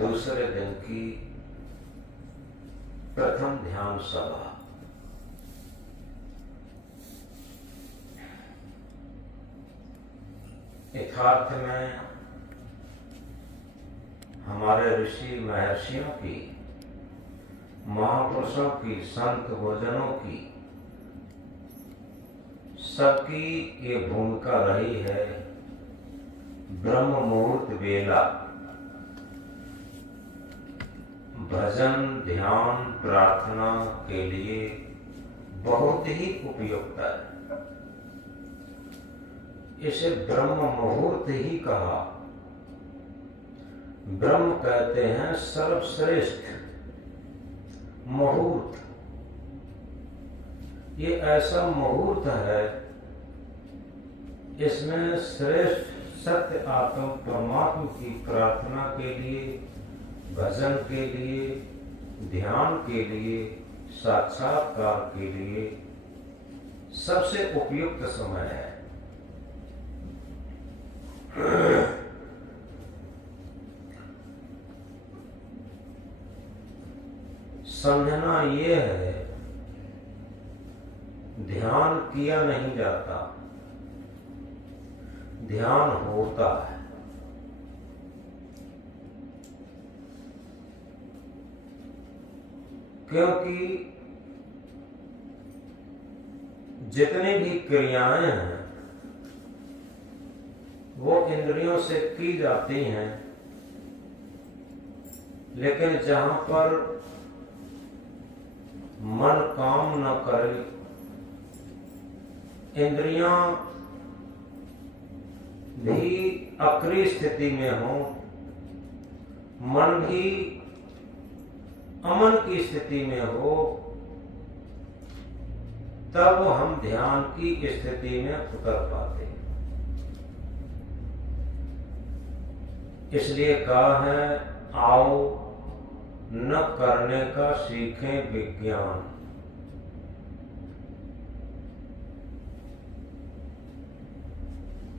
दूसरे दिन की प्रथम ध्यान सभा। यथार्थ में हमारे ऋषि महर्षियों की, महापुरुषों की, संत भोजनों की, सबकी ये भूमिका रही है ब्रह्म मुहूर्त वेला भजन, ध्यान, प्रार्थना के लिए बहुत ही उपयुक्त है। इसे ब्रह्म मुहूर्त ही कहा। ब्रह्म कहते हैं सर्वश्रेष्ठ मुहूर्त। ये ऐसा मुहूर्त है, इसमें श्रेष्ठ सत्य आत्म परमात्मा की प्रार्थना के लिए, भजन के लिए, ध्यान के लिए, साक्षात्कार के लिए सबसे उपयुक्त समय है। समझना ये है, ध्यान किया नहीं जाता, ध्यान होता है। क्योंकि जितनी भी क्रियाएं हैं वो इंद्रियों से की जाती हैं, लेकिन जहां पर मन काम न करे, इंद्रियां भी अक्रिय स्थिति में हो, मन भी अमन की स्थिति में हो, तब हम ध्यान की स्थिति में उतर पाते हैं। इसलिए कहा है, आओ न करने का सीखें विज्ञान।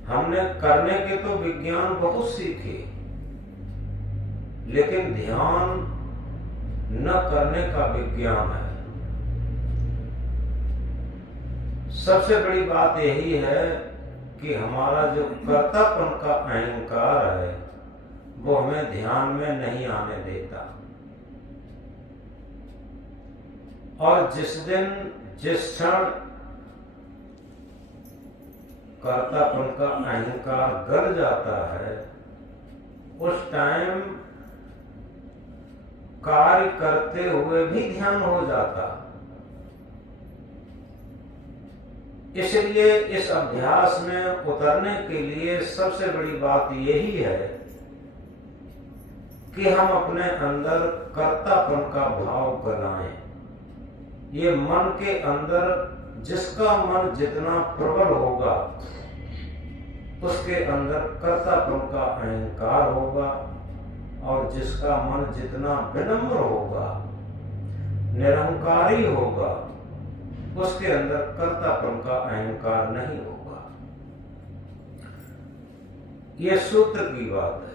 हमने करने के तो विज्ञान बहुत सीखे, लेकिन ध्यान न करने का विज्ञान है। सबसे बड़ी बात यही है कि हमारा जो कर्तापन का अहंकार है वो हमें ध्यान में नहीं आने देता। और जिस दिन, जिस क्षण कर्तापन का अहंकार गल जाता है, उस टाइम कार्य करते हुए भी ध्यान हो जाता। इसलिए इस अभ्यास में उतरने के लिए सबसे बड़ी बात यही है कि हम अपने अंदर कर्तापन का भाव गलाएं। ये मन के अंदर, जिसका मन जितना प्रबल होगा उसके अंदर कर्तापन का अहंकार होगा, और जिसका मन जितना विनम्र होगा, निरंकारी होगा, उसके अंदर कर्तापन का अहंकार नहीं होगा। यह सूत्र की बात है।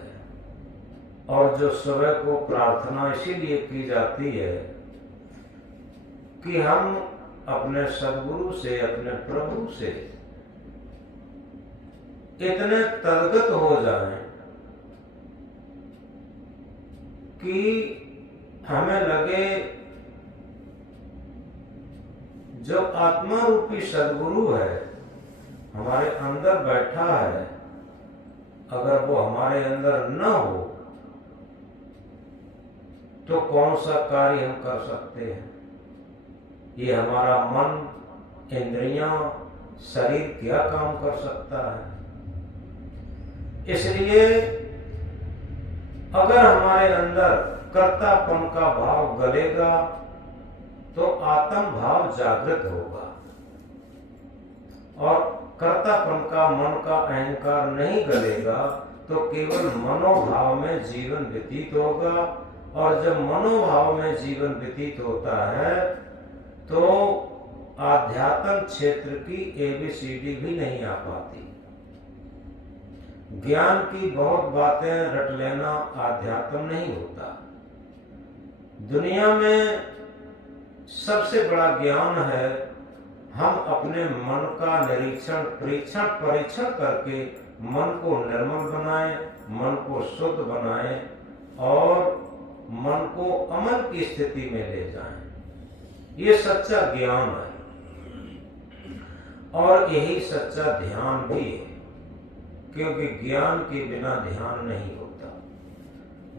और जो सुबह को प्रार्थना इसीलिए की जाती है कि हम अपने सद्गुरु से, अपने प्रभु से इतने तद्गत हो जाएं कि हमें लगे जो आत्मा रूपी सद्गुरु है हमारे अंदर बैठा है, अगर वो हमारे अंदर न हो तो कौन सा कार्य हम कर सकते हैं। ये हमारा मन, इंद्रियां, शरीर क्या काम कर सकता है। इसलिए अगर हमारे अंदर कर्तापन का भाव गलेगा तो आत्म भाव जागृत होगा, और कर्तापन का, मन का अहंकार नहीं गलेगा तो केवल मनोभाव में जीवन व्यतीत होगा। और जब मनोभाव में जीवन व्यतीत होता है तो आध्यात्म क्षेत्र की ABCD भी नहीं आ पाती। ज्ञान की बहुत बातें रट लेना आध्यात्म नहीं होता। दुनिया में सबसे बड़ा ज्ञान है हम अपने मन का निरीक्षण, परीक्षण करके मन को निर्मल बनाएं, मन को शुद्ध बनाएं और मन को अमल की स्थिति में ले जाएं। ये सच्चा ज्ञान है और यही सच्चा ध्यान भी है, क्योंकि ज्ञान के बिना ध्यान नहीं होता।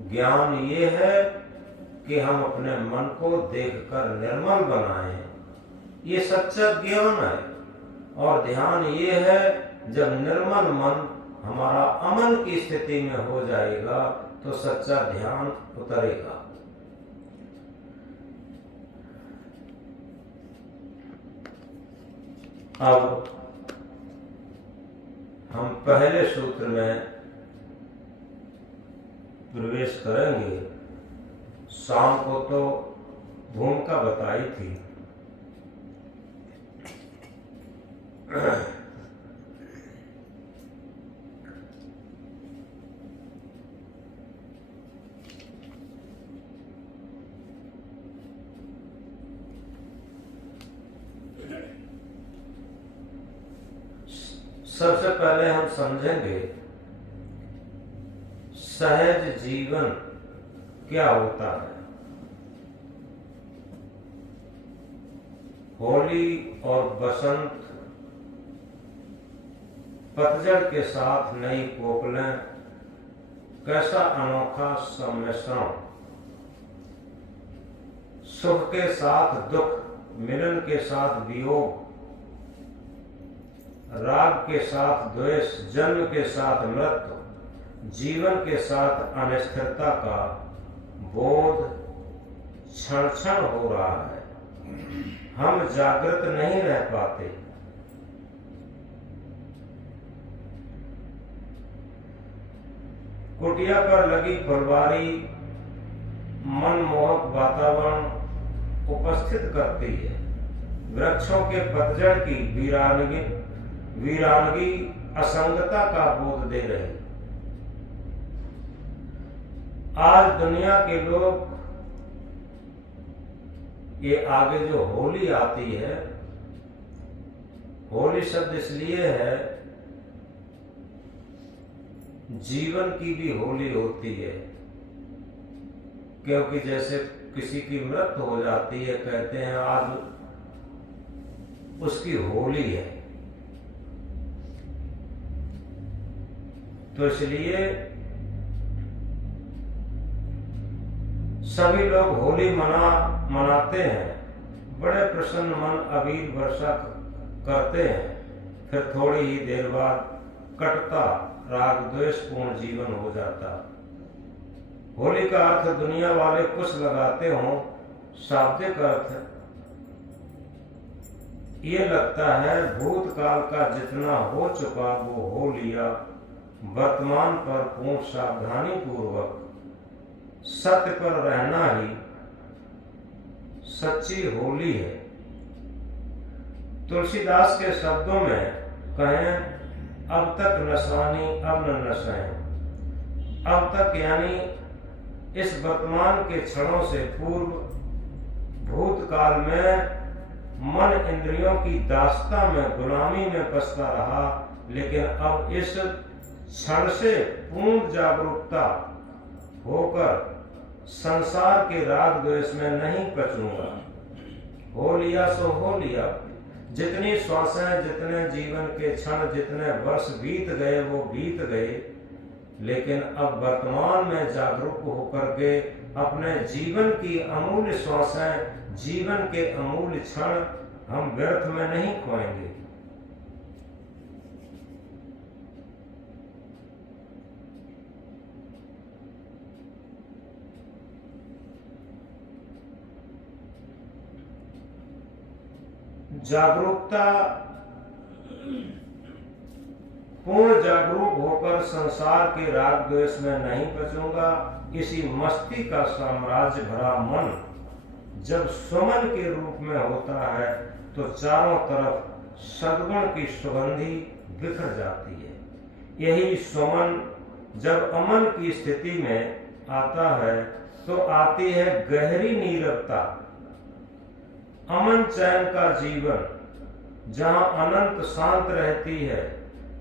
ज्ञान ये है कि हम अपने मन को देखकर निर्मल बनाएं, ये सच्चा ज्ञान है। और ध्यान ये है जब निर्मल मन हमारा अमन की स्थिति में हो जाएगा तो सच्चा ध्यान उतरेगा। अब हम पहले सूत्र में प्रवेश करेंगे। शाम को तो भूमिका बताई थी। सबसे पहले हम समझेंगे सहज जीवन क्या होता है। होली और बसंत, पतझड़ के साथ नई कोपलें, कैसा अनोखा सम्मिश्रण। सुख के साथ दुख, मिलन के साथ वियोग, राग के साथ द्वेष, जन्म के साथ मृत्यु, जीवन के साथ अनिश्चितता का बोध क्षण क्षण हो रहा है। हम जागृत नहीं रह पाते। कुटिया पर लगी फुलवारी मनमोहक वातावरण उपस्थित करती है। वृक्षों के पतझड़ की वीरानगी असंगता का बोध दे रही। आज दुनिया के लोग, ये आगे जो होली आती है, होली शब्द इसलिए है जीवन की भी होली होती है, क्योंकि जैसे किसी की मृत्यु हो जाती है, कहते हैं आज उसकी होली है। तो इसलिए सभी लोग होली मनाते हैं, बड़े प्रसन्न मन अबीर वर्षा करते हैं। फिर थोड़ी ही देर बाद कटता राग द्वेष पूर्ण जीवन हो जाता। होली का अर्थ दुनिया वाले कुछ लगाते हों, शाब्दिक अर्थ ये लगता है भूतकाल का जितना हो चुका वो हो लिया, वर्तमान पर पूर्ण सावधानी पूर्वक सत्य पर रहना ही सच्ची होली है। तुलसीदास के शब्दों में कहें, अब तक नशानी अब न नशें। अब तक यानी इस वर्तमान के क्षणों से पूर्व भूतकाल में मन इंद्रियों की दास्ता में गुलामी में फंसता रहा, लेकिन अब इस क्षण से पूर्ण जागरूकता होकर संसार के राग द्वेष में नहीं पचूंगा। हो लिया सो हो लिया। जितनी श्वासें, जितने जीवन के क्षण, जितने वर्ष बीत गए वो बीत गए, लेकिन अब वर्तमान में जागरूक होकर के अपने जीवन की अमूल्य श्वासें, जीवन के अमूल्य क्षण हम व्यर्थ में नहीं खोएंगे। जागरूकता, पूर्ण जागरूक होकर संसार के राग द्वेष में नहीं बचूंगा। इसी मस्ती का साम्राज्य भरा मन जब सुमन के रूप में होता है तो चारों तरफ सद्गुण की सुगंधी बिखर जाती है। यही सुमन जब अमन की स्थिति में आता है तो आती है गहरी नीरवता। अमन चैन का जीवन जहां अनंत शांत रहती है।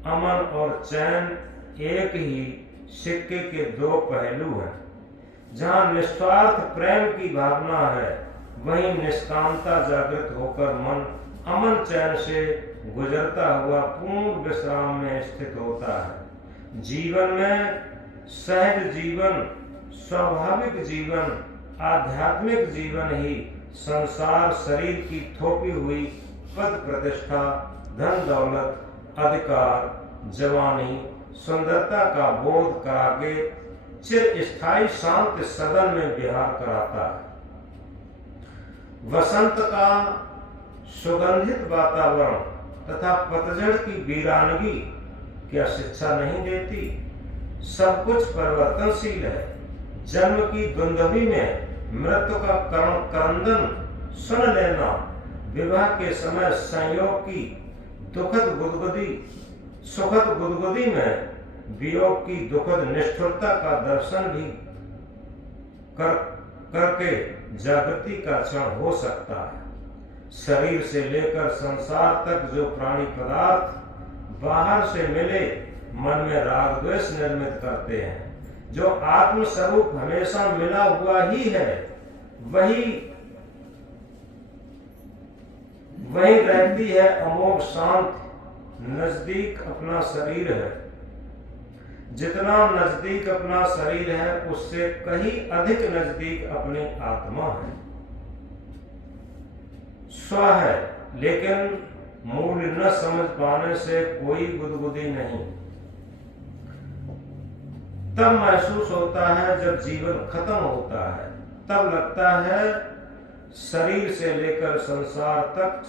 अमन और चैन एक ही सिक्के के दो पहलू हैं। जहां निस्वार्थ प्रेम की भावना है वहीं निष्कामता जागृत होकर मन अमन चैन से गुजरता हुआ पूर्ण विश्राम में स्थित होता है। जीवन में सहज जीवन, स्वाभाविक जीवन, आध्यात्मिक जीवन ही संसार शरीर की थोपी हुई पद प्रतिष्ठा, धन दौलत, अधिकार, जवानी, सुंदरता का बोध करा के चिर स्थायी शांत सदन में विहार कराता है। वसंत का सुगंधित वातावरण तथा पतझड़ की वीरानगी क्या शिक्षा नहीं देती? सब कुछ परिवर्तनशील है। जन्म की दुंदभी में मृत्यु का क्रंदन सुन लेना, विवाह के समय संयोग की दुखद गुदगुदी, सुखद गुदगुदी में वियोग की दुखद निष्ठुरता का दर्शन भी करके जागृति का क्षण हो सकता है। शरीर से लेकर संसार तक जो प्राणी पदार्थ बाहर से मिले मन में राग द्वेष निर्मित करते हैं, जो आत्म स्वरूप हमेशा मिला हुआ ही है, वही रहती है अमोघ शांत। नजदीक अपना शरीर है। जितना नजदीक अपना शरीर है उससे कहीं अधिक नजदीक अपनी आत्मा है। स्व है, लेकिन मूल न समझ पाने से कोई गुदगुदी नहीं। तब महसूस होता है जब जीवन खत्म होता है। तब लगता है शरीर से लेकर संसार तक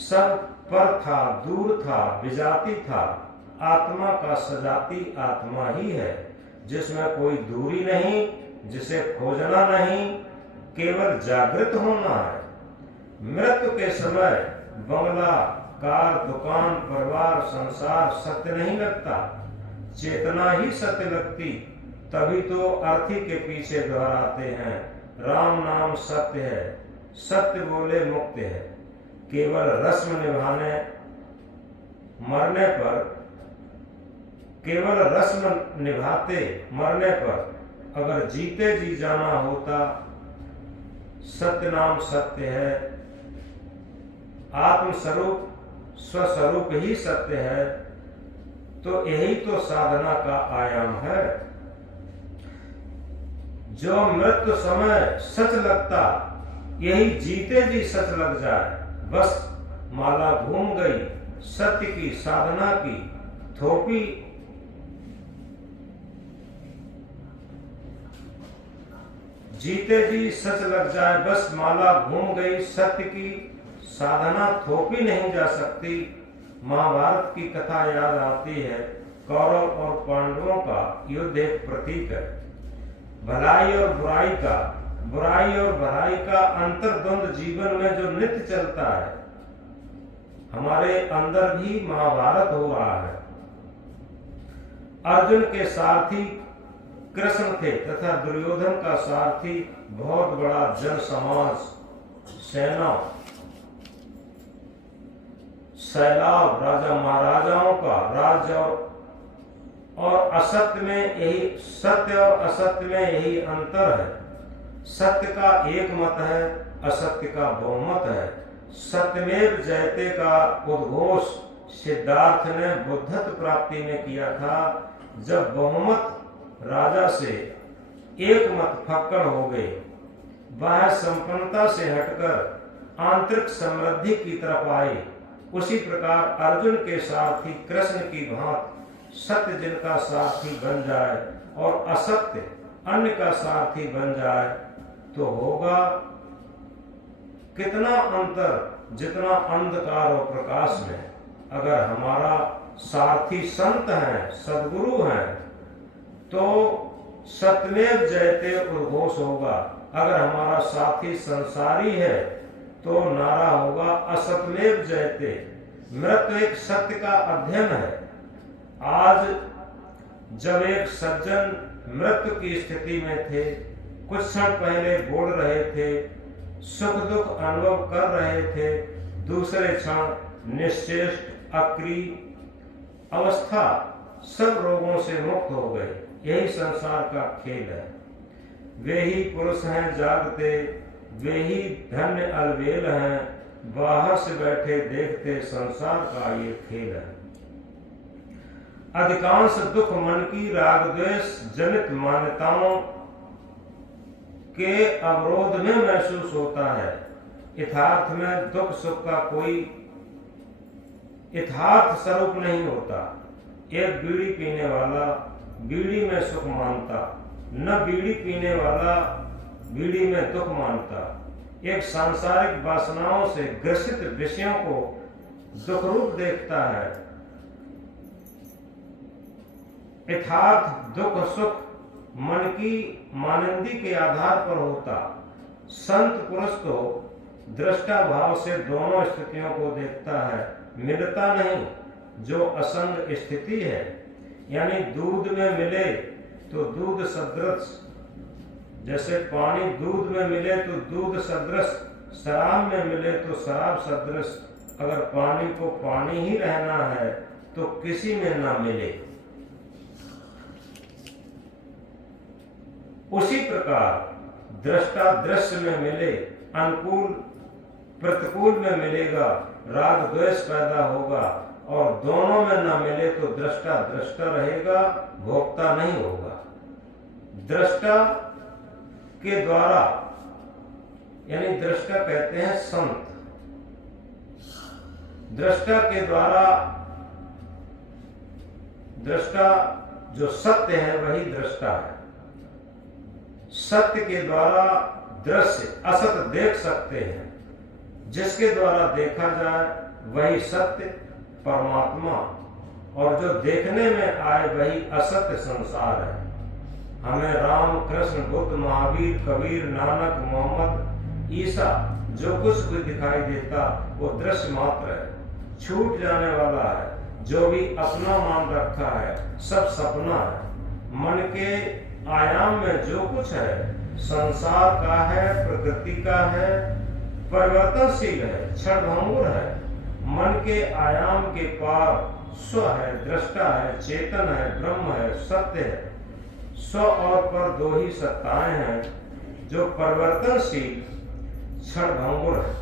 सब पर था, दूर था, विजाती था। आत्मा का सजाती आत्मा ही है, जिसमें कोई दूरी नहीं, जिसे खोजना नहीं, केवल जागृत होना है। मृत्यु के समय बंगला, कार, दुकान, परिवार, संसार सत्य नहीं लगता, चेतना ही सत्य लगती। तभी तो अर्थी के पीछे दोहराते हैं, राम नाम सत्य है, सत्य बोले मुक्त है। केवल रस्म निभाने मरने पर, केवल रस्म निभाते मरने पर अगर जीते जी जाना होता, सत्य नाम सत्य है, आत्म स्वरूप स्वस्वरूप ही सत्य है, तो यही तो साधना का आयाम है। जो मृत्यु समय सच लगता, यही जीते जी सच लग जाए। बस माला घूम गई, सत्य की साधना की थोपी जीते जी सच लग जाए। बस माला घूम गई, सत्य की साधना थोपी नहीं जा सकती। महाभारत की कथा याद आती है। कौरव और पांडवों का युद्ध एक प्रतीक है। भलाई और बुराई का, बुराई और भलाई का अंतर्द्वंद जीवन में जो नित्य चलता है, हमारे अंदर भी महाभारत हो रहा है। अर्जुन के सारथी कृष्ण थे तथा दुर्योधन का सारथी बहुत बड़ा जन समाज, सेना, सैलाब, राजा महाराजाओं का राज्य। और असत्य में यही, सत्य और असत्य में यही अंतर है। सत्य का एक मत है, असत्य का बहुमत है। सत्यमेव जयते का उद्घोष सिद्धार्थ ने बुद्धत्व प्राप्ति में किया था। जब बहुमत राजा से एक मत फक्कड़ हो गए, बाह्य संपन्नता से हटकर आंतरिक समृद्धि की तरफ आए, उसी प्रकार अर्जुन के सारथी कृष्ण की भांति सत्य जिनका सारथी बन जाए और असत्य अन्य का सारथी बन जाए तो होगा कितना अंतर, जितना अंधकार और प्रकाश में। अगर हमारा सारथी संत है, सदगुरु है, तो सत्यमेव जयते उद्घोष होगा। अगर हमारा साथी संसारी है तो नारा होगा असत्यमेव जयते। मृत्यु एक सत्य का अध्ययन है। आज जब एक सज्जन मृत्यु की स्थिति में थे, कुछ क्षण पहले बोल रहे थे, सुख दुख अनुभव कर रहे थे, दूसरे क्षण निश्चेष्ट अक्रिय अवस्था, सब रोगों से मुक्त हो गए। यही संसार का खेल है। वे ही पुरुष हैं जागते, वे ही धन्य अलबेल हैं, बाहर से बैठे देखते संसार का ये खेल है। अधिकांश दुख मन की राग द्वेष जनित मान्यताओं के अवरोध में महसूस होता है। यथार्थ में दुख सुख का कोई यथार्थ स्वरूप नहीं होता। एक बीड़ी पीने वाला बीड़ी में सुख मानता, न बीड़ी पीने वाला बीड़ी में दुख मानता। एक सांसारिक वासनाओं से ग्रसित विषयों को दुख रूप देखता है। यथार्थ दुख सुख मन की मानंदी के आधार पर होता। संत पुरुष तो दृष्टा भाव से दोनों स्थितियों को देखता है, मिलता नहीं। जो असंग स्थिति है, यानी दूध में मिले तो दूध सदृश, जैसे पानी दूध में मिले तो दूध सदृश, शराब में मिले तो शराब सदृश। अगर पानी को पानी ही रहना है तो किसी में ना मिले। उसी प्रकार दृष्टा दृश्य में मिले, अनुकूल प्रतिकूल में मिलेगा, राग द्वेष पैदा होगा, और दोनों में न मिले तो दृष्टा दृष्टा रहेगा, भोक्ता नहीं होगा। दृष्टा के द्वारा, यानी दृष्टा कहते हैं संत, दृष्टा के द्वारा, दृष्टा जो सत्य है वही दृष्टा है। सत्य के द्वारा दृश्य असत देख सकते हैं। जिसके द्वारा देखा जाए वही सत्य परमात्मा, और जो देखने में आए वही असत्य संसार है। हमें राम कृष्ण बुद्ध महावीर कबीर नानक मोहम्मद ईसा जो कुछ भी दिखाई देता वो दृश्य मात्र है, छूट जाने वाला है। जो भी अपना मान रखा है सब सपना है। मन के आयाम में जो कुछ है संसार का है, प्रकृति का है, परिवर्तनशील है, क्षणभंगुर है। मन के आयाम के पार स्व है, दृष्टा है, चेतन है, ब्रह्म है, सत्य है। स्व और पर दो ही सत्ताएं हैं जो परिवर्तनशील क्षणभंगुर है।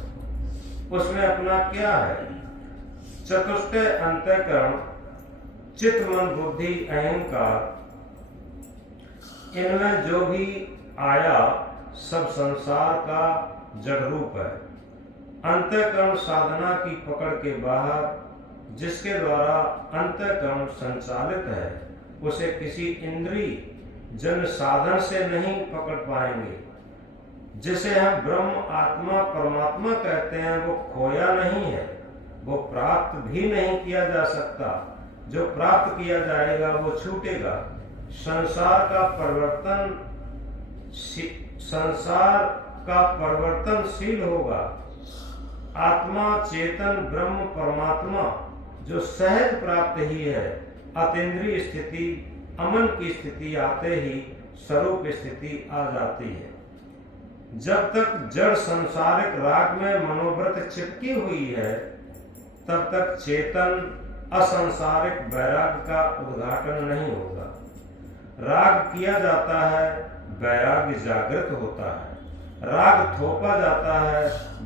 उसमें अपना क्या है? चतुष्टय अंतःकरण, चित्त मन बुद्धि अहंकार, इनमें जो भी आया सब संसार का जड़ रूप है। अंतःकरण साधना की पकड़ के बाहर, जिसके द्वारा अंतःकरण संचालित है, उसे किसी इंद्रिय जन साधन से नहीं पकड़ पाएंगे। जिसे हम ब्रह्म आत्मा परमात्मा कहते हैं वो खोया नहीं है, वो प्राप्त भी नहीं किया जा सकता। जो प्राप्त किया जाएगा वो छूटेगा। संसार का परिवर्तनशील होगा। आत्मा चेतन ब्रह्म परमात्मा जो सहज प्राप्त ही है। अतीन्द्रिय स्थिति, अमन की स्थिति आते ही स्वरूप स्थिति आ जाती है। जब तक जड़ संसारिक राग में मनोव्रत चिपकी हुई है तब तक चेतन असंसारिक वैराग्य का उद्घाटन नहीं होगा। राग किया जाता है, वैराग्य जागृत होता है। राग थोपा जाता है,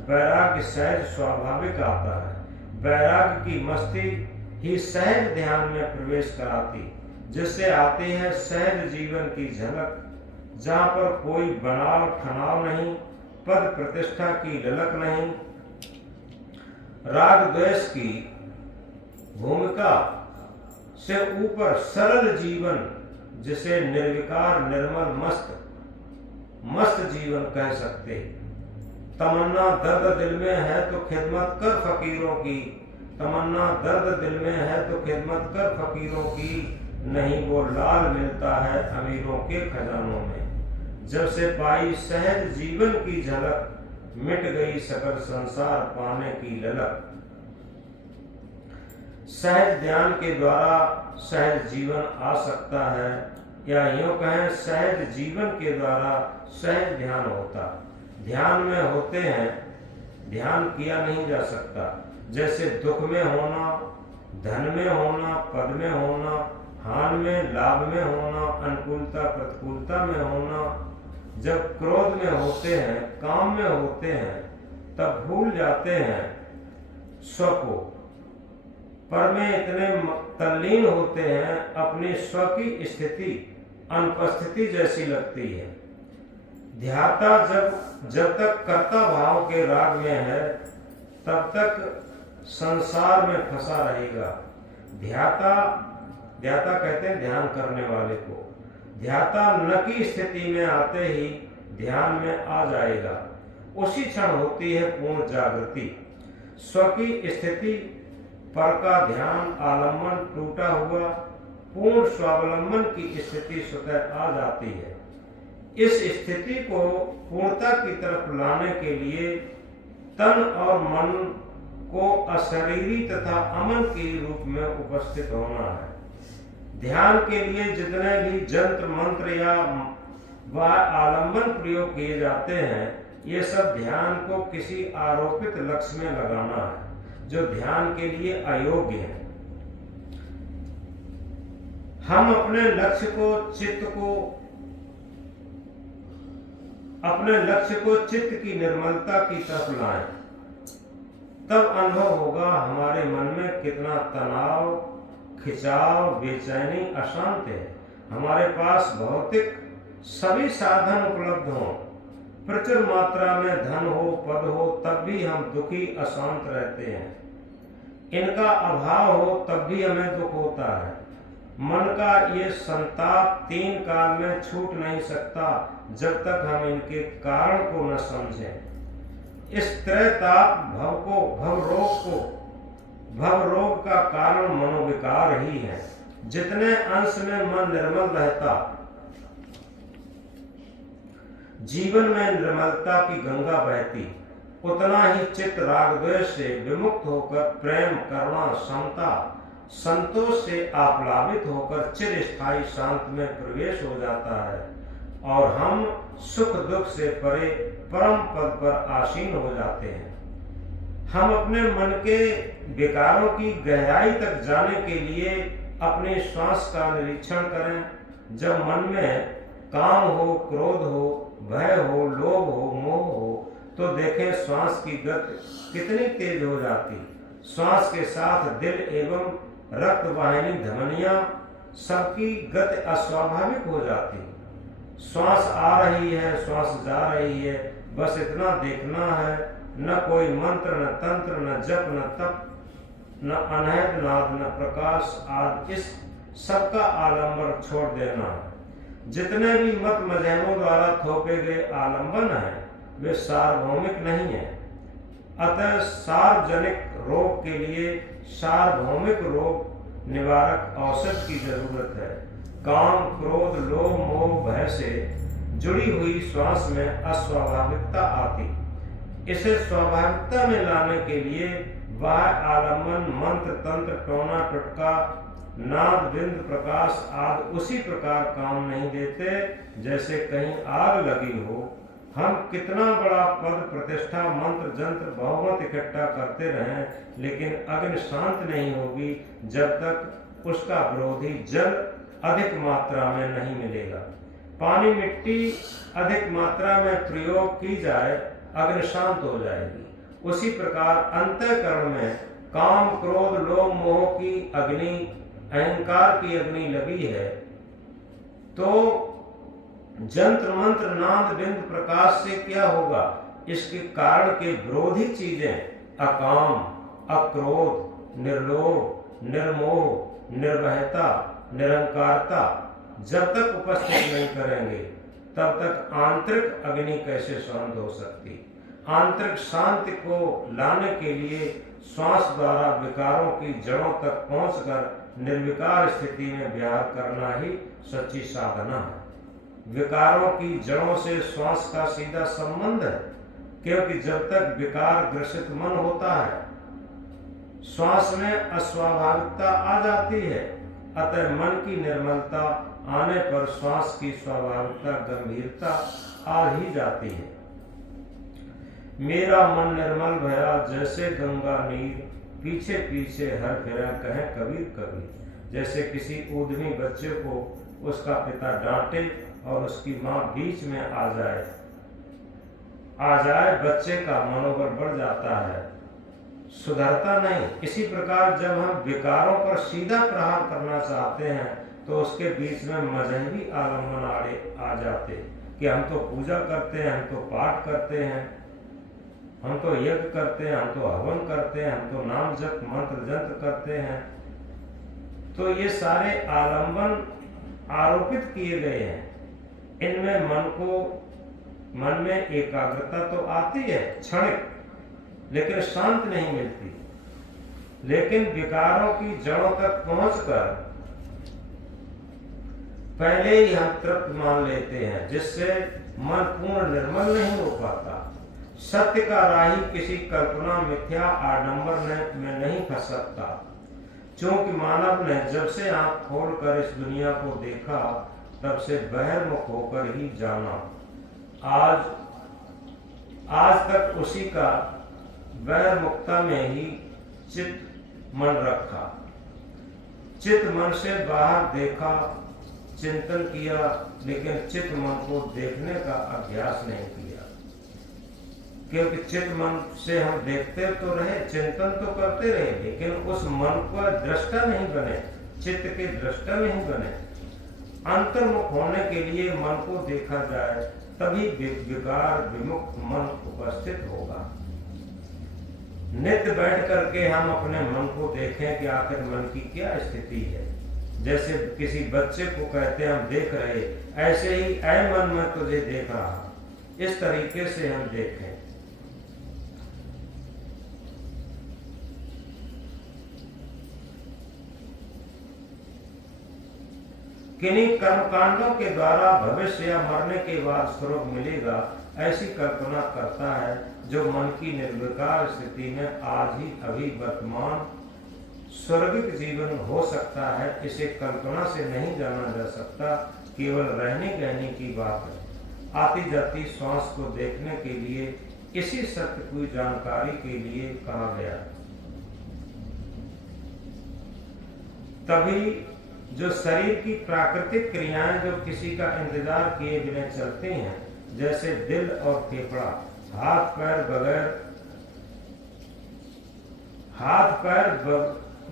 वैराग्य सहज स्वाभाविक आता है। वैराग्य की मस्ती ही सहज ध्यान में प्रवेश कराती, जिससे आती है सहज जीवन की झलक, जहाँ पर कोई बनाव ठनाव नहीं, पद प्रतिष्ठा की ललक नहीं। राग द्वेष की भूमिका से ऊपर सरल जीवन, जिसे निर्विकार निर्मल मस्त जीवन कह सकते। तमन्ना दर्द दिल में है तो खिदमत कर फकीरों की, तमन्ना दर्द दिल में है तो खिदमत कर फकीरों की, नहीं वो लाल मिलता है अमीरों के खजानों में। जब से पाई सहज जीवन की झलक, मिट गई सकल संसार पाने की ललक। सहज ध्यान के द्वारा सहज जीवन आ सकता है, या यूं कहें सहज जीवन के द्वारा सहज ध्यान होता। ध्यान में होते हैं, ध्यान किया नहीं जा सकता। जैसे दुख में होना, धन में होना, पद में होना, हानि में, लाभ में होना, अनुकूलता प्रतिकूलता में होना। जब क्रोध में होते हैं, काम में होते हैं, तब भूल जाते हैं स्व को, पर में इतने तल्लीन होते हैं, अपनी स्व की स्थिति अनुपस्थिति जैसी लगती है। ध्याता जब तक कर्ता भाव के राग में है, तब तक संसार में फंसा रहेगा। ध्याता कहते हैं ध्यान करने वाले को। ध्याता न की स्थिति में आते ही ध्यान में आ जाएगा। उसी क्षण होती है पूर्ण जागृति। स्व की स्थिति पर का ध्यान आलम्बन टूटा हुआ पूर्ण स्वावलंबन की स्थिति स्वतः आ जाती है। इस स्थिति को पूर्णता की तरफ लाने के लिए तन और मन को अशरीरी तथा अमन के रूप में उपस्थित होना है। ध्यान के लिए जितने भी जंत्र मंत्र या आलंबन प्रयोग किए जाते हैं, ये सब ध्यान को किसी आरोपित लक्ष्य में लगाना है जो ध्यान के लिए अयोग्य है। हम अपने लक्ष्य को चित्त की निर्मलता की तरफ लाएं, तब अनुभव होगा हमारे मन में कितना तनाव, खिंचाव, बेचैनी, अशांत है। हमारे पास भौतिक सभी साधन उपलब्ध हों, प्रचुर मात्रा में धन हो, पद हो, तब भी हम दुखी अशांत रहते हैं। इनका अभाव हो तब भी हमें दुख होता है। मन का ये संताप 3 काल में छूट नहीं सकता जब तक हम इनके कारण को न समझें। इस त्रैताप भव रोग का कारण मनोविकार ही है। जितने अंश में मन निर्मल रहता, जीवन में निर्मलता की गंगा बहती, उतना ही चित्त राग द्वेष से विमुक्त होकर प्रेम, करुणा, समता, संतोष से आप्लावित होकर चिर स्थायी शांत में प्रवेश हो जाता है और हम सुख दुख से परे परम पद पर आसीन हो जाते हैं। हम अपने मन के विकारों की गहराई तक जाने के लिए अपने श्वास का निरीक्षण करें। जब मन में काम हो, क्रोध हो, भय हो, लोभ हो, मोह हो, तो देखें श्वास की गति कितनी तेज हो जाती। श्वास के साथ दिल एवं रक्त वाहिनी, धमनियां, सबकी गति अस्वाभाविक हो जाती। श्वास आ रही है, श्वास जा रही है, बस इतना देखना है। न कोई मंत्र, न तंत्र, न जप, न तप, न अनहद नाद, न प्रकाश आदि, इस सबका आलंबन छोड़ देना है। जितने भी मत मजहबों द्वारा थोपे गए आलंबन हैं, वे सार्वभौमिक नहीं है। अतः सार्वजनिक रोग के लिए सार्वभौमिक रोग निवारक औषध की जरूरत है। काम, क्रोध, लोभ, मोह, भय से जुड़ी हुई श्वास में अस्वाभाविकता आती। इसे स्वाभाविकता में लाने के लिए बाह्य आलम्बन, मंत्र, तंत्र, टोना, टुटका, नाद, बिंद, प्रकाश आदि उसी प्रकार काम नहीं देते जैसे कहीं आग लगी हो। हम कितना बड़ा पद, प्रतिष्ठा, मंत्र, जंत्र, बहुमत इकट्ठा करते रहें, लेकिन अग्नि शांत नहीं होगी जब तक उसका विरोधी जल अधिक मात्रा में नहीं मिलेगा। पानी, मिट्टी अधिक मात्रा में प्रयोग की जाए, अग्नि शांत हो जाएगी। उसी प्रकार अंतःकरण में काम, क्रोध, लोभ, मोह की अग्नि, अहंकार की अग्नि लगी है, तो जंत्र, मंत्र, नाद, बिंद, प्रकाश से क्या होगा? इसके कारण के विरोधी चीजें अकाम, अक्रोध, निर्लोभ, निर्मोह, निर्भयता, निरंकारता जब तक उपस्थित नहीं करेंगे, तब तक आंतरिक अग्नि कैसे शांत हो सकती? आंतरिक शांति को लाने के लिए श्वास द्वारा विकारों की जड़ों तक पहुंचकर निर्विकार स्थिति में विहार करना ही सच्ची साधना है। विकारों की जड़ों से श्वास का सीधा संबंध है, क्योंकि जब तक विकार ग्रसित मन होता है, श्वास में अस्वाभाविकता आ जाती है, अतः मन की निर्मलता आने पर श्वास की स्वाभाविकता गंभीरता आ ही जाती है। मेरा मन निर्मल भया जैसे गंगा नीर, पीछे पीछे हर फिरा कहे कबीर कबीर। जैसे किसी उद्यमी बच्चे को उसका पिता डांटे और उसकी माँ बीच में आ जाए बच्चे का मनोबल बढ़ जाता है, सुधरता नहीं। इसी प्रकार जब हम विकारों पर सीधा प्रहार करना चाहते हैं तो उसके बीच में मजहबी आलम्बन आ जाते कि हम तो पूजा करते हैं, हम तो पाठ करते हैं, हम तो यज्ञ करते हैं, हम तो हवन करते हैं, हम तो नाम जप मंत्र जंत्र करते हैं। तो ये सारे आलम्बन आरोपित किए गए हैं। इनमें मन में एकाग्रता तो आती है क्षणिक, लेकिन शांत नहीं मिलती। लेकिन विकारों की जड़ों तक पहुंचकर पहले ही हम तृप्त मान लेते हैं, जिससे मन पूर्ण निर्मल नहीं हो पाता। सत्य का राही किसी कल्पना मिथ्या आडंबर में नहीं फंस सकता, क्योंकि मानव ने जब से आंख खोलकर इस दुनिया को देखा तब से बहिर्मुख होकर ही जाना। आज तक उसी का बहिर्मुखता में ही चित्त मन रखा। चित्त मन से बाहर देखा, चिंतन किया, लेकिन चित्त मन को देखने का अभ्यास नहीं किया। क्योंकि चित्त मन से हम देखते तो रहे, चिंतन तो करते रहे, लेकिन उस मन को दृष्टा नहीं बने, चित्त के दृष्टा नहीं बने। अंतर्मुख होने के लिए मन को देखा जाए, तभी विकार विमुक्त मन उपस्थित होगा। नित्य बैठ करके हम अपने मन को देखें कि आखिर मन की क्या स्थिति है। जैसे किसी बच्चे को कहते हैं हम देख रहे, ऐसे ही ऐ मन मैं तुझे देख रहा, इस तरीके से हम देखें। किन्हीं कर्मकांडों के द्वारा भविष्य या मरने के बाद स्वर्ग मिलेगा, ऐसी कल्पना करता है जो मन की निर्विकार स्थिति में आज ही अभी वर्तमान स्वर्गिक जीवन हो सकता है। इसे कल्पना से नहीं जाना जा सकता, केवल रहने कहने की बात है। आती जाती श्वास को देखने के लिए इसी सत्य की जानकारी के लिए कहा गया। तभी जो शरीर की प्राकृतिक क्रियाएं जो किसी का इंतजार किए बिना चलती हैं, जैसे दिल और फेफड़ा, हाथ पैर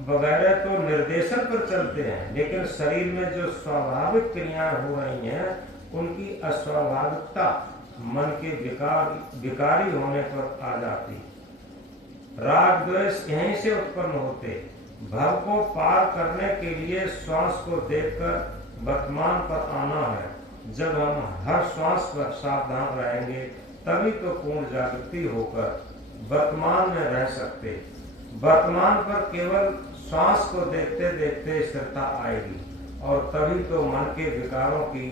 वगैरह तो निर्देशन पर चलते हैं, लेकिन शरीर में जो स्वाभाविक क्रियाएं हो रही हैं उनकी अस्वाभाविकता मन के विकारी होने पर आ जाती। राग द्वेष यहीं से उत्पन्न होते। भव को पार करने के लिए श्वास को देखकर वर्तमान पर आना है। जब हम हर श्वास पर सावधान रहेंगे तभी तो पूर्ण जागृति होकर वर्तमान में रह सकते। वर्तमान पर केवल श्वास को देखते देखते स्थिरता आएगी और तभी तो मन के विकारों की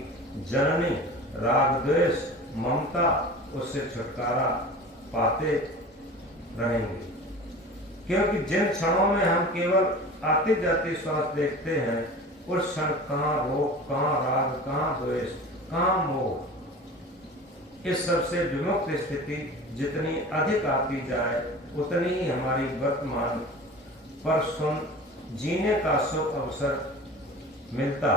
जननी राग द्वेष ममता उससे छुटकारा पाते रहेंगे। क्योंकि जिन क्षणों में हम केवल आती जाती श्वास देखते हैं, उस क्षण कहाँ रोग, कहाँ राग, कहाँ द्वेष, कहाँ मोह, इस सबसे विमुक्त स्थिति जितनी अधिक आती जाए उतनी ही हमारी वर्तमान पर जीने का शुभ अवसर मिलता।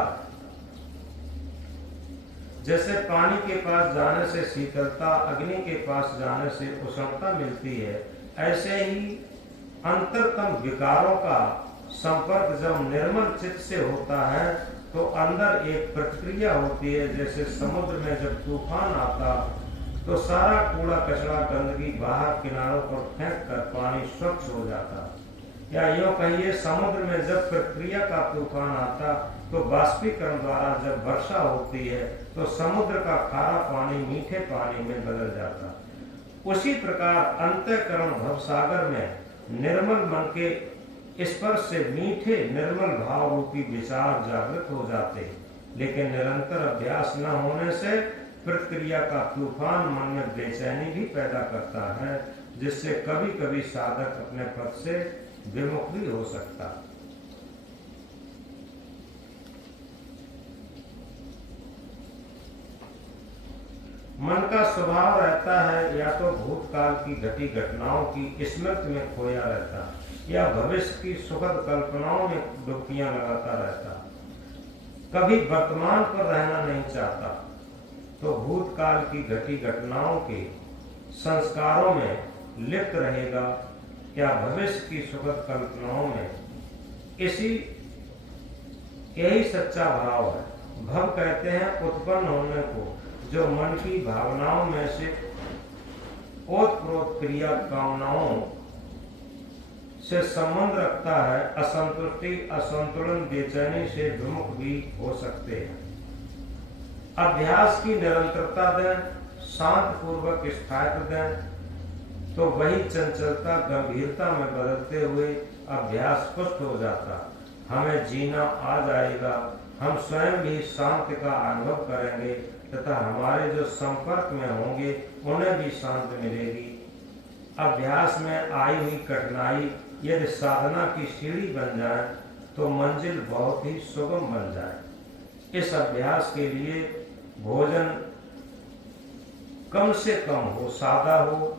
जैसे पानी के पास जाने से शीतलता, अग्नि के पास जाने से उष्णता मिलती है, ऐसे ही अंतरतम विकारों का संपर्क जब निर्मल चित्त से होता है तो अंदर एक प्रतिक्रिया होती है। जैसे समुद्र में जब तूफान आता तो सारा कूड़ा कचरा गंदगी बाहर किनारों पर फेंक कर पानी स्वच्छ हो जाता, या यूं कहिए समुद्र में जब प्रक्रिया का तूफान आता तो बाष्पीकरण द्वारा जब वर्षा होती है तो समुद्र का खारा पानी मीठे पानी में बदल जाता। उसी प्रकार अंतःकरण भवसागर में निर्मल मन के स्पर्श से मीठे निर्मल भाव रूपी विचार जागृत हो जाते, लेकिन निरंतर अभ्यास न होने से प्रतिक्रिया का तूफान मन में बेचैनी भी पैदा करता है, जिससे कभी कभी साधक अपने पद से विमुख भी हो सकता। मन का स्वभाव रहता है या तो भूतकाल की घटी घटनाओं की स्मृति में खोया रहता या भविष्य की सुखद कल्पनाओं में डुबकियां लगाता रहता, कभी वर्तमान पर रहना नहीं चाहता। तो भूतकाल की घटी घटनाओं के संस्कारों में लिप्त रहेगा या भविष्य की सुखद कल्पनाओं में। यही सच्चा भाव है। भव कहते हैं उत्पन्न होने को, जो मन की भावनाओं में से ओतप्रोत क्रिया कामनाओं से संबंध रखता है। असंतुष्टि, असंतुलन, बेचैनी से विमुख भी हो सकते हैं। अभ्यास की निरंतरता दें, शांत पूर्वक स्थायित्व दें, तो वही चंचलता गंभीरता में बदलते हुए अभ्यास पुष्ट हो जाता। हमें जीना आ जाएगा, हम स्वयं भी शांति का अनुभव करेंगे तथा हमारे जो संपर्क में होंगे उन्हें भी शांति मिलेगी। अभ्यास में आई हुई कठिनाई यदि साधना की सीढ़ी बन जाए तो मंजिल बहुत ही सुगम बन जाए। इस अभ्यास के लिए भोजन कम से कम हो, सादा हो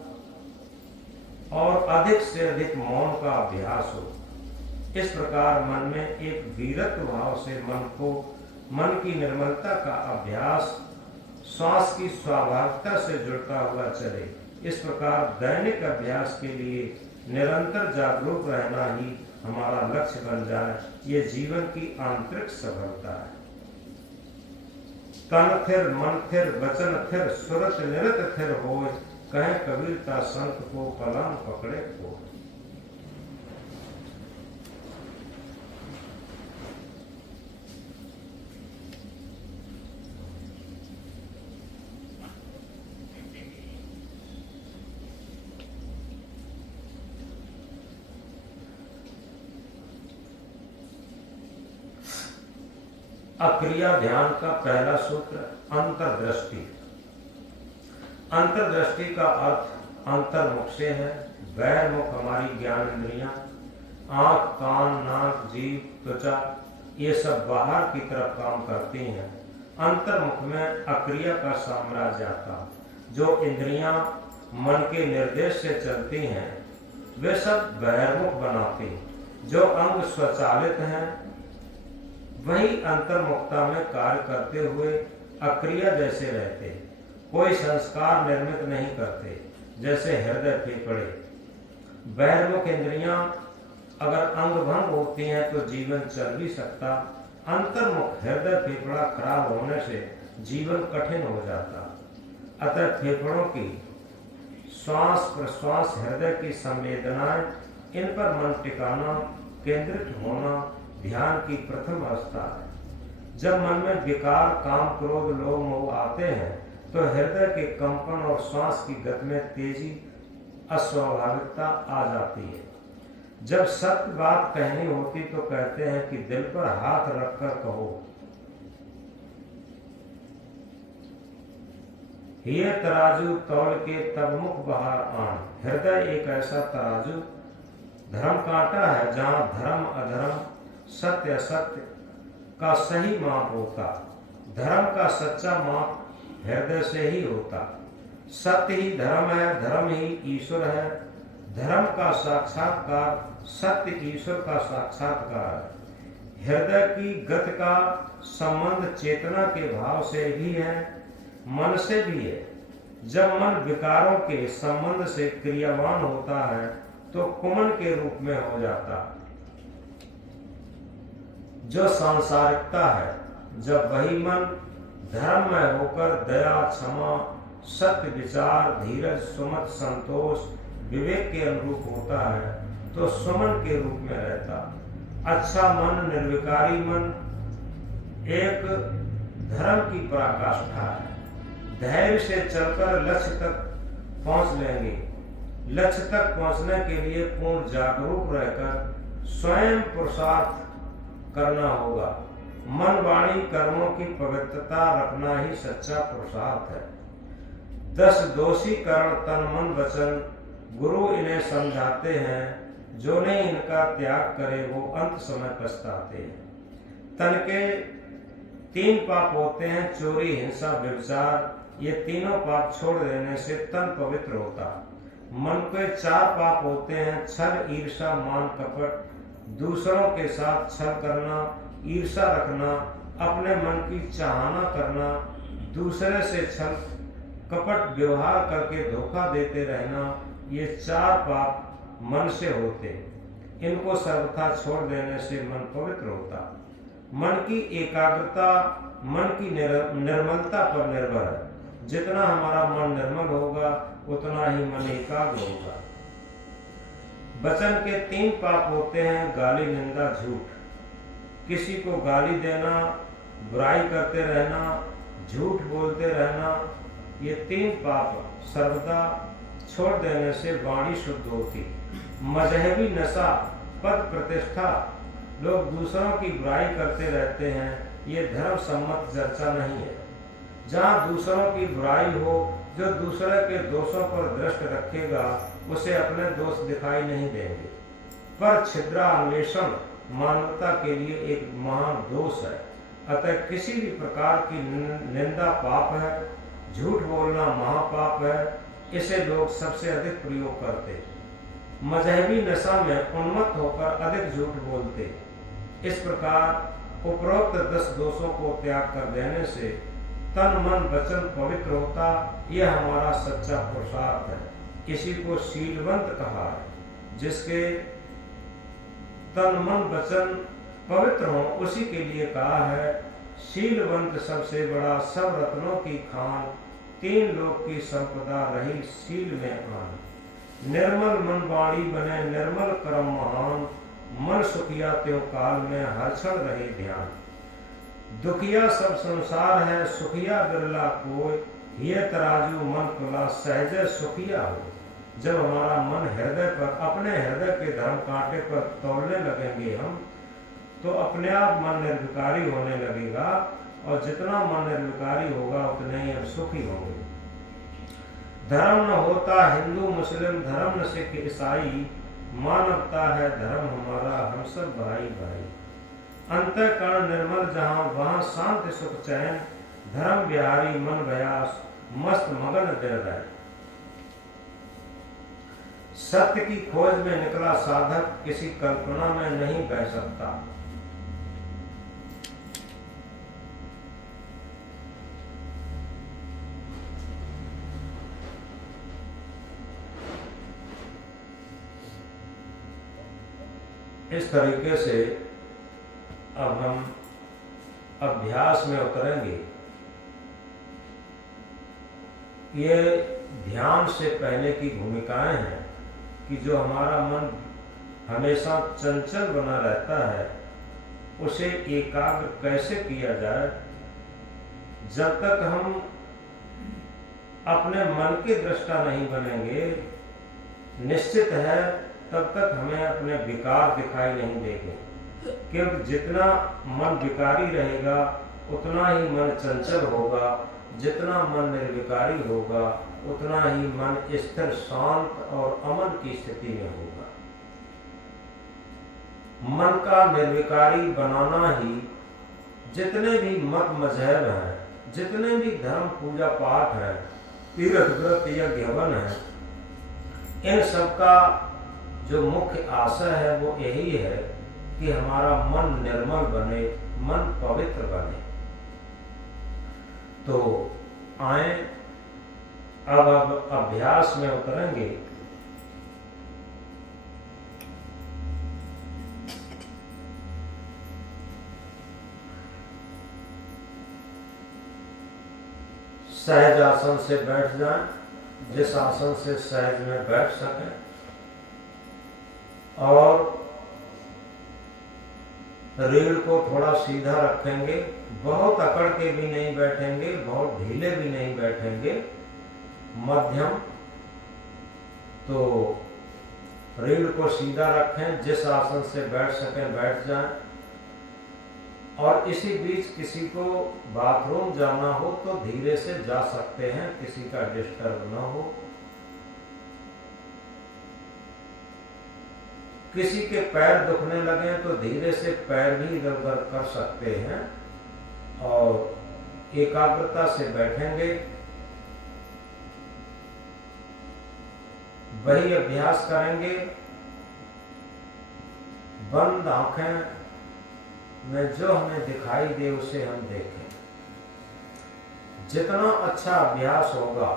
और अधिक से अधिक मौन का अभ्यास हो। इस प्रकार मन में एक वीरत्व भाव से मन की निर्मलता का अभ्यास श्वास की स्वाभाविकता से जुड़ता हुआ चले। इस प्रकार दैनिक अभ्यास के लिए निरंतर जागरूक रहना ही हमारा लक्ष्य बन जाए, ये जीवन की आंतरिक सफलता है। तन थिर, मन थिर, वचन थिर, सुरत निरत थिर होय, कहे कबीरता संत को कलम पकड़े को। अक्रिया ध्यान का पहला सूत्र अंतर्दृष्टि। अंतर्दृष्टि का अर्थ अंतर्मुख से है। बहिर्मुख हमारी ज्ञान इंद्रियां, आंख, कान, नाक, जीभ, त्वचा, ये सब बाहर की तरफ काम करती हैं। अंतर्मुख में अक्रिया का साम्राज्य आता। जो इंद्रियां मन के निर्देश से चलती हैं वे सब बहिर्मुख बनाती। जो अंग स्वचालित हैं वही अंतर्मुखता में कार्य करते हुए अक्रिया जैसे रहते। कोई संस्कार निर्मित नहीं करते, जैसे हृदय, फेफड़े। बहिर्मुख इंद्रियां अगर अंग भंग होती हैं तो जीवन चल भी सकता। अंतर्मुख हृदय, फेफड़ा खराब होने से जीवन कठिन हो जाता। अतः फेफड़ों की श्वास प्रश्वास, हृदय की संवेदनाएं, इन पर मन टिकाना, केंद्रित होना ध्यान की प्रथम अवस्था है। जब मन में विकार, काम, क्रोध, लोभ, मोह आते हैं तो हृदय के कंपन और श्वास की गति में तेजी, अस्वाभाविकता आ जाती है। जब सत्य बात कहनी होती तो कहते हैं कि दिल पर हाथ रखकर कहो। ये तराजू तौल के तब मुख बाहर आन। हृदय एक ऐसा तराजू, धर्म कांटा है, जहां धर्म अधर्म, सत्य असत्य का सही माप होता। धर्म का सच्चा माप हृदय से ही होता। सत्य ही धर्म है, धर्म ही ईश्वर है। धर्म का साक्षात्कार सत्य ईश्वर का साक्षात्कार है। हृदय की गति का संबंध चेतना के भाव से भी है, मन से भी है। जब मन विकारों के संबंध से क्रियावान होता है तो कुमन के रूप में हो जाता। जो सांसारिकता है, जब वही मन धर्ममय होकर दया, क्षमा, सत्य विचार, धीरज, सुमत, संतोष, विवेक के अनुरूप होता है तो सुमन के रूप में रहता। अच्छा मन, निर्विकारी मन एक धर्म की पराकाष्ठा है। धैर्य से चलकर लक्ष्य तक पहुंच लेंगे। लक्ष्य तक पहुंचने के लिए पूर्ण जागरूक रहकर स्वयं पुरुषार्थ करना होगा। मन, वाणी, कर्मों की पवित्रता रखना ही सच्चा पुरुषार्थ है। 10 दोषी करण तन मन वचन, गुरु इन्हें समझाते हैं। जो नहीं इनका त्याग करे वो अंत समय पछताते हैं। तन के 3 पाप होते हैं, चोरी, हिंसा, व्यभिचार। ये तीनों पाप छोड़ देने से तन पवित्र होता। मन के 4 पाप होते हैं, छल, ईर्ष्या, मान, कपट। दूसरों के साथ छल करना, ईर्ष्या रखना, अपने मन की चाहना करना, दूसरे से छल कपट व्यवहार करके धोखा देते रहना, ये 4 पाप मन से होते। इनको सर्वथा छोड़ देने से मन पवित्र होता। मन की एकाग्रता मन की निर्मलता पर निर्भर है। जितना हमारा मन निर्मल होगा उतना ही मन एकाग्र होगा। वचन के 3 पाप होते हैं, गाली, निंदा, झूठ। किसी को गाली देना, बुराई करते रहना, झूठ बोलते रहना, ये 3 पाप सर्वदा छोड़ देने से वाणी शुद्ध होती। मजहबी नशा, पद प्रतिष्ठा, लोग दूसरों की बुराई करते रहते हैं, ये धर्म सम्मत चर्चा नहीं है। जहाँ दूसरों की बुराई हो, जो दूसरे के दोषों पर दृष्टि रखेगा उसे अपने दोष दिखाई नहीं देंगे। पर छिद्रान्वेषण मानवता के लिए एक महान दोष है। अतः किसी भी प्रकार की निंदा पाप है, झूठ बोलना महापाप है, इसे लोग सबसे अधिक प्रयोग करते। मजहबी नशा में उन्मत्त होकर अधिक झूठ बोलते। इस प्रकार उपरोक्त 10 दोषों को त्याग कर देने से तन मन वचन पवित्र होता। यह हमारा सच्चा पुरुषार्थ है। इसी को शीलवंत कहा है। जिसके तन मन वचन पवित्र हो उसी के लिए कहा है, शीलवंत सबसे बड़ा, सब रत्नों की खान, 3 लोक की संपदा रही शील में आन। निर्मल मन वाणी बने, निर्मल कर्म महान, मन सुखिया त्यों काल में हर क्षण रहे ध्यान। दुखिया सब संसार है, सुखिया बिरला कोई, ये तराजू मन तुला सहज सुखिया हो। जब हमारा मन हृदय पर, अपने हृदय के धर्म कांटे पर तोड़ने लगेंगे हम, तो अपने आप मन निर्विकारी होने लगेगा, और जितना मन निर्विकारी होगा उतने ही हम सुखी होंगे। धर्म न होता हिंदू मुस्लिम, धर्म न सिख ईसाई, मानवता है धर्म हमारा, हम सब भाई भाई। अंतःकरण निर्मल जहाँ, वहाँ शांति सुख चैन, धर्म बिहारी मन भयास, मस्त मगन दिन रहे। सत्य की खोज में निकला साधक किसी कल्पना में नहीं बह सकता। इस तरीके से अब हम अभ्यास में उतरेंगे। ये ध्यान से पहले की भूमिकाएं हैं कि जो हमारा मन हमेशा चंचल बना रहता है उसे एकाग्र कैसे किया जाए। जब तक हम अपने मन के दृष्टा नहीं बनेंगे, निश्चित है तब तक हमें अपने विकार दिखाई नहीं देंगे। क्योंकि जितना मन विकारी रहेगा उतना ही मन चंचल होगा, जितना मन निर्विकारी होगा उतना ही मन स्थिर, शांत और अमन की स्थिति में होगा। मन का निर्विकारी बनाना ही जितने भी मत मजहब हैं, जितने भी धर्म पूजा पाठ है, तीर्थ व्रत यज्ञ हवन है, इन सब का जो मुख्य आशय है वो यही है कि हमारा मन निर्मल बने, मन पवित्र बने। तो आए अब अभ्यास में उतरेंगे। सहज आसन से बैठ जाएं, जिस आसन से सहज में बैठ सकें, और रीढ़ को थोड़ा सीधा रखेंगे। बहुत अकड़ के भी नहीं बैठेंगे, बहुत ढीले भी नहीं बैठेंगे, मध्यम। तो रीढ़ को सीधा रखें, जिस आसन से बैठ सकें बैठ जाएं। और इसी बीच किसी को बाथरूम जाना हो तो धीरे से जा सकते हैं, किसी का डिस्टर्ब न हो। किसी के पैर दुखने लगे तो धीरे से पैर भी इधर उधर कर सकते हैं और एकाग्रता से बैठेंगे। वही अभ्यास करेंगे। बंद आंखें में जो हमें दिखाई दे उसे हम देखें। जितना अच्छा अभ्यास होगा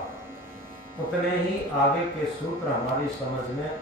उतने ही आगे के सूत्र हमारी समझ में